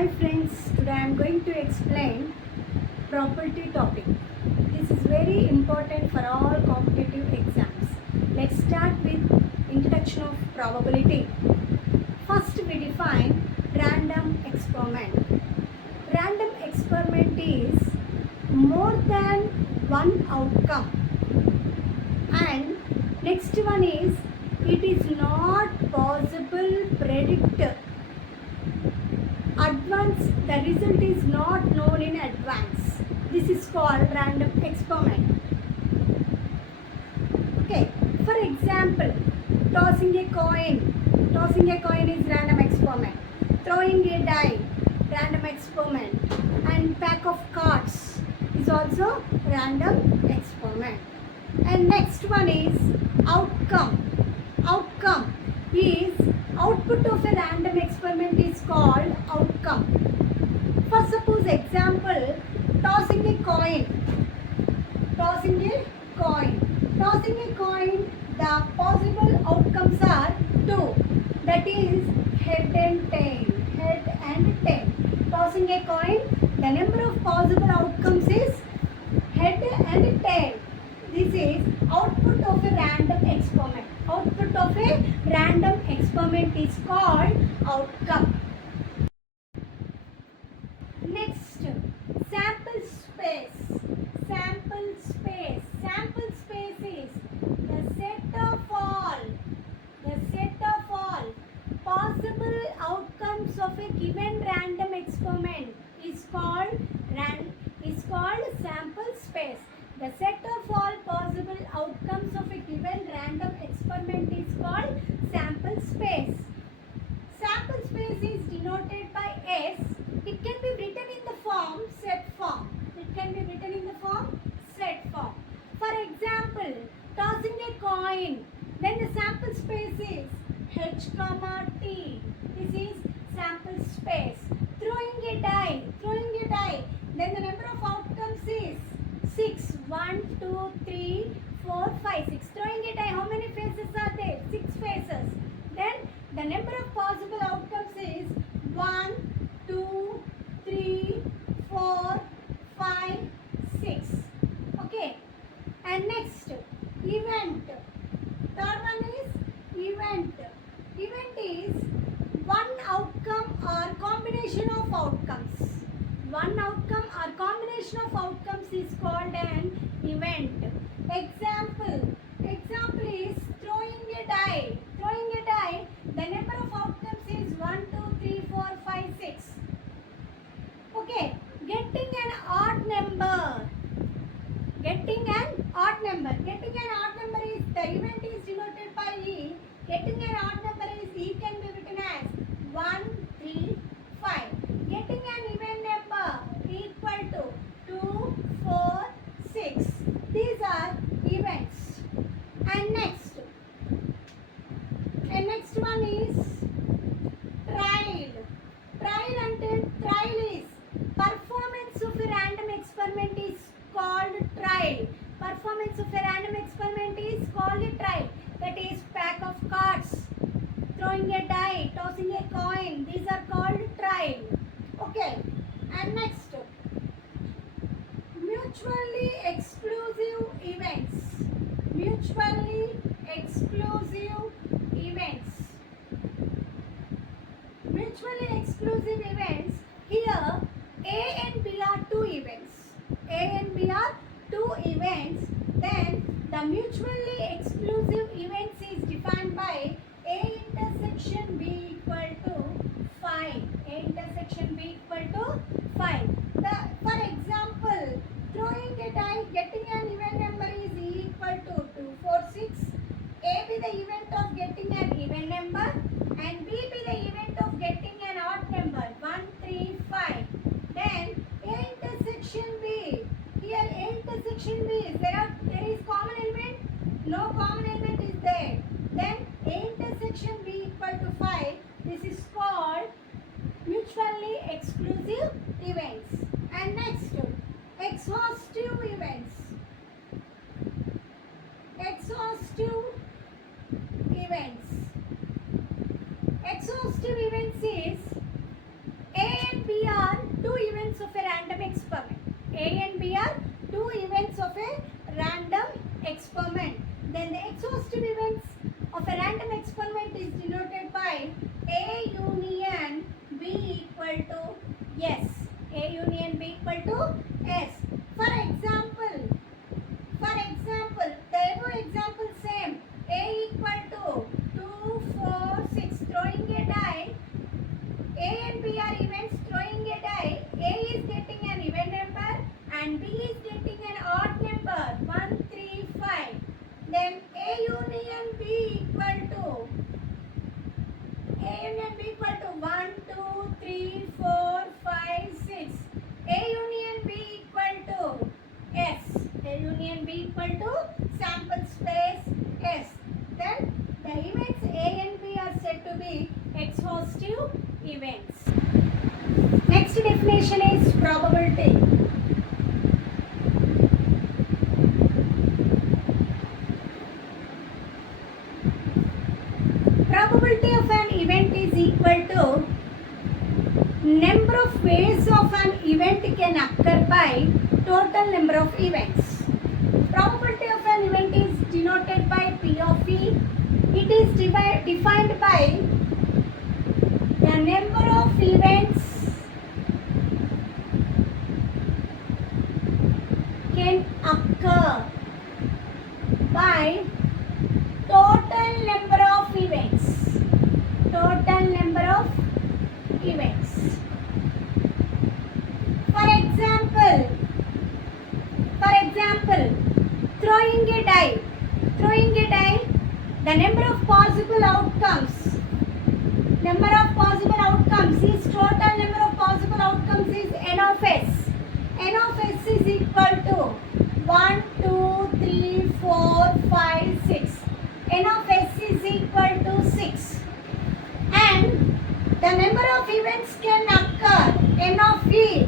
Hi friends, today I am going to explain probability topic. This is very important for all competitive exams. Let's start with introduction of probability. First we define random experiment. Random experiment is more than one outcome. And next one is it is not possible predict advance, the result is not known in advance. This is called random experiment. Okay, for example, tossing a coin. Tossing a coin is random experiment. Throwing a die, random experiment. And pack of cards is also random experiment. And next one is outcome. Outcome is output of a random experiment is called outcome. For suppose example, tossing a coin. Tossing a coin. Tossing a coin, the possible outcomes are two. That is head and tail. Head and tail. Tossing a coin, the number of possible outcomes is head and tail. This is output of a random experiment. Output of a random experiment is called outcome. Next, sample space. Sample space. Sample space is the set of all possible outcomes of a given random experiment is called sample space. The set of all possible outcomes of a given random experiment is called sample space. Sample space is denoted by S. It can be written in the form set form. It can be written in the form set form. For example, tossing a coin, then the sample space is H, T. This is sample space. Throwing a die, then the number of outcomes is 6. 1, 2, 3, 4, 5, 6. Throwing a die, how many faces are there? 6 faces. Then the number of possible outcomes is 1, 2, 3, 4, 5, 6. Okay. And next, event. Third one is event. Event is one outcome or combination of outcomes. One outcome or combination of outcomes is called an event. Example is throwing a die. Throwing a die, the number of outcomes is 1, 2, 3, 4, 5, 6. Okay, getting an odd number. Getting an odd number is, the event is denoted by E. Getting an odd number is, E can be written as 1, 3, 5. Getting an even number equal to 2, 4, 6. These are events. And next one is trial. Trial is performance of a random experiment is called trial. Performance of a random experiment is called a trial. That is pack of cards, throwing a die, tossing a coin. These are called trial. Okay. And next, mutually exclusive events. Mutually exclusive events. Mutually exclusive events. Here, A and B are two events. A and B are two events. Then the mutually exclusive events is defined by A intersection B equal to 5. A intersection B equal to 5. For example, throwing a die, getting an even number is E equal to 2, 4, 6. A be the event of getting an even number and B be the event of getting an odd number 1, 3, 5. Then A intersection B. Here A intersection B is there is common element? No common element is there. Then A intersection B equal to 5. This is called mutually exclusive events. And next, exhaustive events. Exhaustive events. Exhaustive events is A and B events of a random experiment. A and B are two events of a random experiment. Then the exhaustive events of a random experiment is denoted by A union B equal to S. A union B equal to S. For example, the above example same. A equal to 2, 4, 6. Throwing a die. A and B are events. Throwing a die. A is getting an even number and B is getting an odd number. 1, 3, 5. Then A union B equal to 1, 2, 3, 4, 5, 6. A union B equal to S. A union B equal to sample space S. Then the events A and B are said to be exhaustive events. Next definition is probability. Probability of an event is equal to number of ways of an event can occur by total number of events. Probability of an event is denoted by P of E. It is defined by the number of events can occur by total number of events. Total number of events. For example, throwing a die, the number of possible outcomes is total number of possible outcomes is n of s. N of s is equal to 1, 2, 3, 4, 5, 6. N of s is equal to 6. And the number of events can occur, n of e.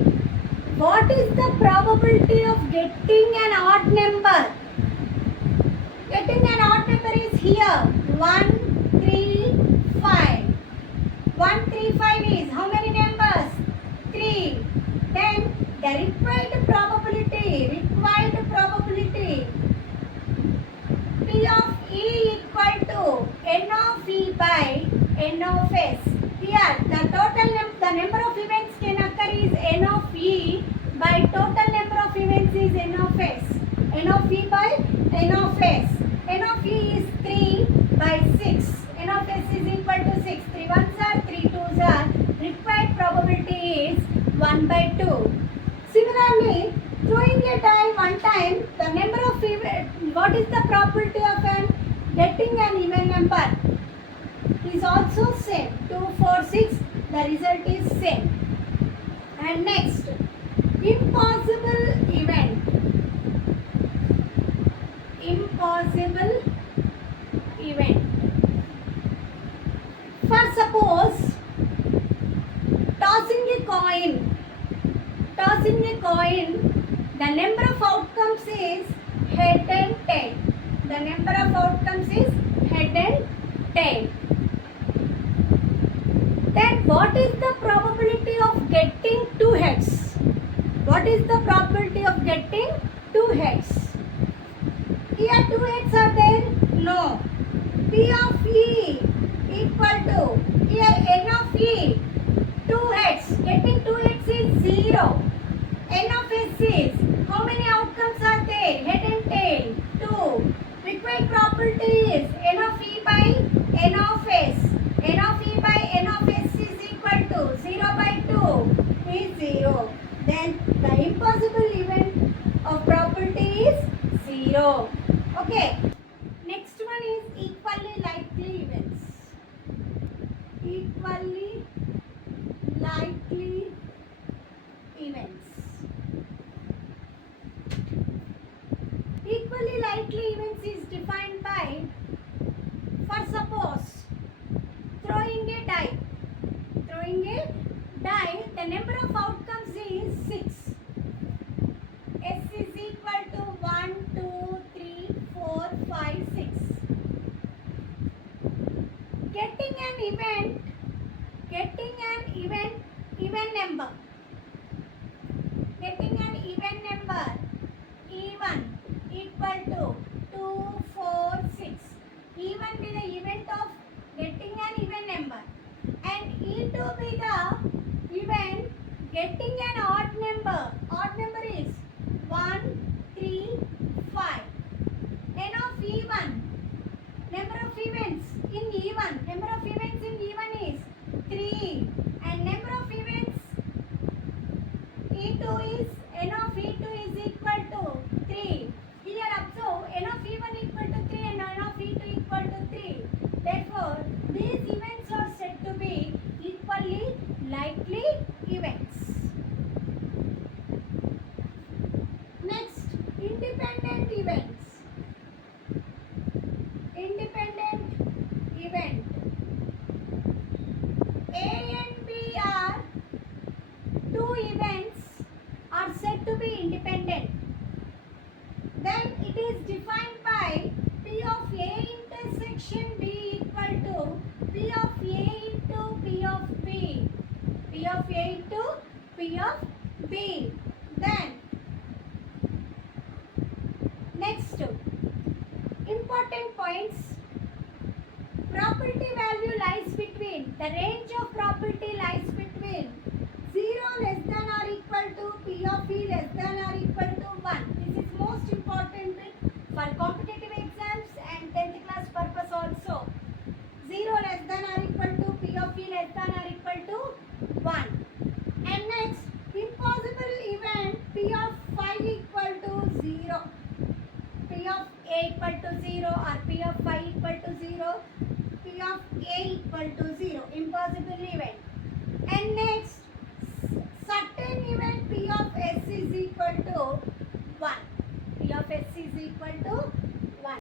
What is the probability of getting an odd number? Getting an odd number is here 1, 3, 5. 1, 3, 5 is how many numbers? 3. Then the required probability P of E equal to n of e by n of s. Here the number of events can occur is n of e by total number of events is n of s. N of e by n of s. N of e is 3 by 6. N of s is equal to 6. 3 ones are 3 twos are. Required probability is 1 by 2. Similarly, throwing a die one time, the number of events, what is the probability of getting an even number? Is also same. 2, 4, 6. The result is same. And next, impossible event. For suppose tossing a coin, the number of outcomes is head and tail. The number of outcomes is head and tail. Then what is the probability of getting 2 heads? What is the probability of getting 2 heads? Here 2 heads are there? No. P of E equal to, here N of E, 2 heads. Getting 2 heads is 0. N of S is, how many outcomes are there? Head and tail, 2. Required probability is N of E by N of S. N of E by N of S is equal to 0 by 2 is 0. Then the impossible event of probability is 0. Okay. Next one is equally likely events. Equally likely events. Equally likely events is defined by, for suppose, throwing a die, the number of outcomes is 6. S is equal to 1, 2, 3, 4, 5, 6. Getting an event, even number. E1 equal to 2, 4, 6. E1 be the event of getting an even number and E2 be the event getting an odd number. Odd number is 1, 3, 5. N of E1, number of events in E1, number of events in E1 is 3 and number of events E2 is, N of E2 is equal to 3. Here observe, N of E1 equal to 3 and N of E2 equal to 3. Therefore, these events are said to be equally likely events. Next, independent events. Independent event. A and B are two events are said to be independent. Then it is defined by P of A intersection B equal to P of A into P of B. P of A into P of B. Then next, important points. Probability value lies between, the range of probability lies between 0 less than or equal to P of E less than or equal to 1. This is most important for competitive exams and 10th class purpose also. 0 less than or equal to P of E less than or equal to 1. And next, impossible event P of 5 equal to 0. P of A equal to 0 or P of 5 equal to 0. P of A equal to 0. Impossible event. And next, certain event P of S is equal to 1. P of S is equal to